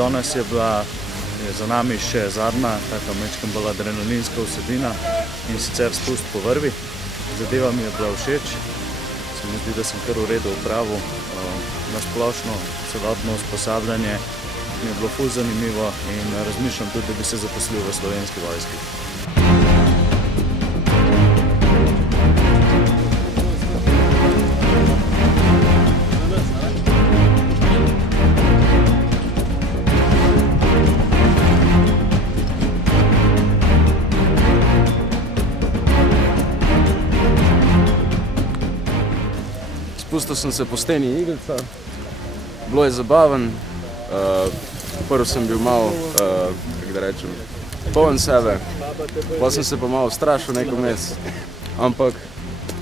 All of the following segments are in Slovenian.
Danes je za nami še zadnja, taka majčkeno bolj adrenalinska vsebina, in sicer spust po vrvi. Zadeva mi je bila všeč, se mi zdi, da sem kar v redu opravil. Na splošno celotno usposabljanje mi je bilo ful zanimivo in razmišljam tudi, da bi se zaposlil v Slovenski vojski. Spustil sem se po steni Igelca, bilo je zabaven, prvo sem bil malo, kako da rečem, poln sebe, potem sem se pa malo strašil neko mes, ampak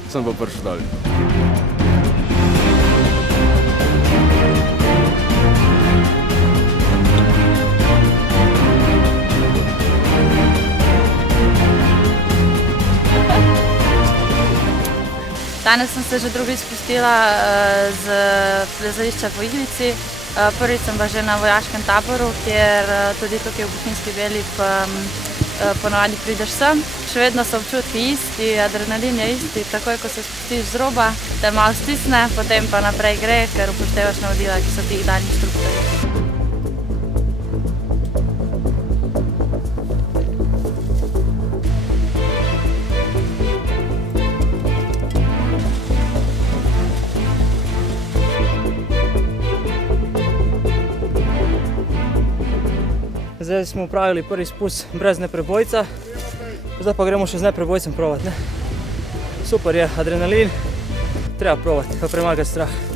sem pa prišel dol. Danes sem se že drugič spustila z plezališča po Iglici. Prvič sem pa že na vojaškem taboru, kjer tudi tukaj v Bohinjski Beli ponavadi prideš sem. Še vedno so občutki isti, adrenalin je isti, takoj ko se spustiš z roba, te malo stisne, potem pa naprej gre, ker upoštevaš navodila, ki so ti jih dali inštruktorji. Zdaj smo upravili prvi spust brez neprebojca, zdaj pa gremo še z neprebojcem provat. Super je, adrenalin, treba provat, pa premagati strah.